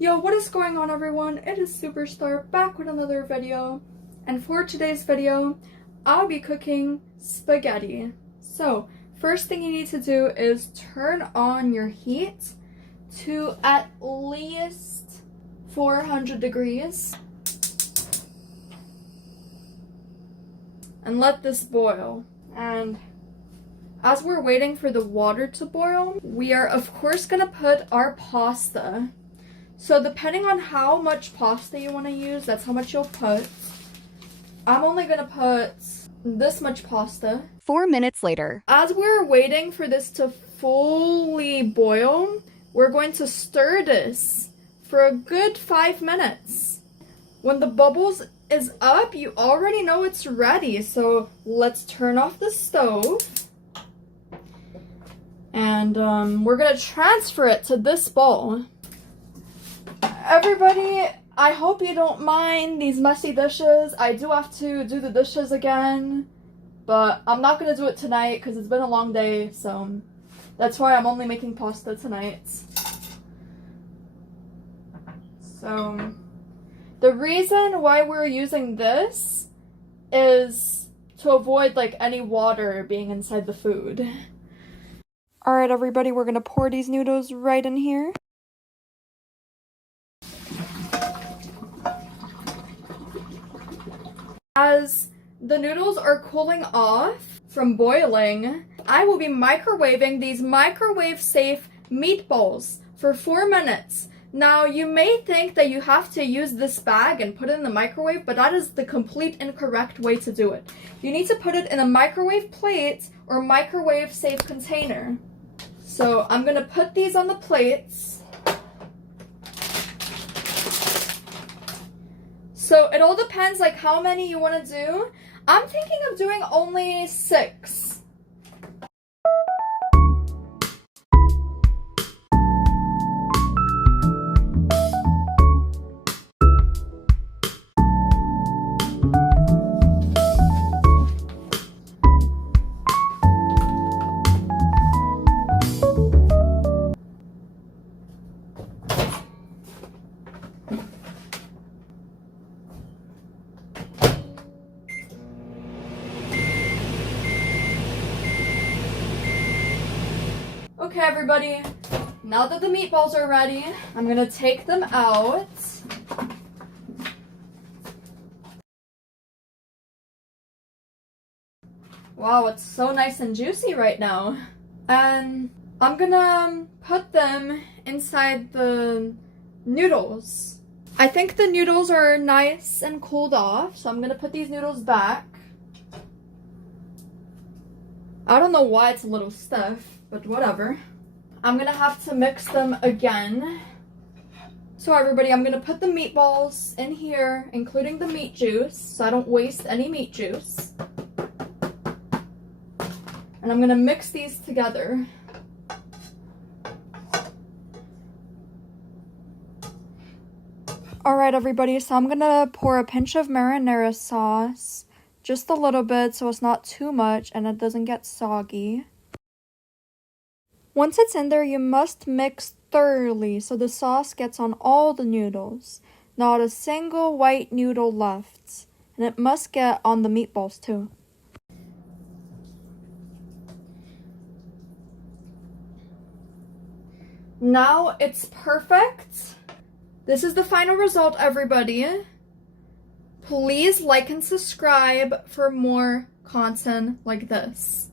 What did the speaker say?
Yo, what is going on, everyone? It is Superstar back with another video. And for today's video, I'll be cooking spaghetti. So, first thing you need to do is turn on your heat to at least 400 degrees. And let this boil. And as we're waiting for the water to boil, we are of course gonna put our pasta. So depending on how much pasta you want to use, that's how much you'll put. I'm only gonna put this much pasta. 4 minutes later. As we're waiting for this to fully boil, we're going to stir this for a good 5 minutes. When the bubbles is up, you already know it's ready. So let's turn off the stove. And we're gonna transfer it to this bowl. Everybody, I hope you don't mind these messy dishes. I do have to do the dishes again, but I'm not gonna do it tonight because it's been a long day, so that's why I'm only making pasta tonight. So the reason why we're using this is to avoid like any water being inside the food. Alright everybody, we're gonna pour these noodles right in here. As the noodles are cooling off from boiling, I will be microwaving these microwave-safe meatballs for 4 minutes. Now, you may think that you have to use this bag and put it in the microwave, but that is the complete incorrect way to do it. You need to put it in a microwave plate or microwave-safe container. So I'm gonna put these on the plates. So it all depends like how many you want to do. I'm thinking of doing only 6. Okay, everybody, now that the meatballs are ready, I'm gonna take them out. Wow, it's so nice and juicy right now. And I'm gonna put them inside the noodles. I think the noodles are nice and cooled off, so I'm gonna put these noodles back. I don't know why it's a little stiff, but whatever. I'm gonna have to mix them again. So everybody, I'm gonna put the meatballs in here, including the meat juice, so I don't waste any meat juice. And I'm gonna mix these together. Alright everybody, so I'm gonna pour a pinch of marinara sauce. Just a little bit so it's not too much and it doesn't get soggy. Once it's in there, you must mix thoroughly so the sauce gets on all the noodles. Not a single white noodle left. And it must get on the meatballs too. Now it's perfect. This is the final result, everybody. Please like and subscribe for more content like this.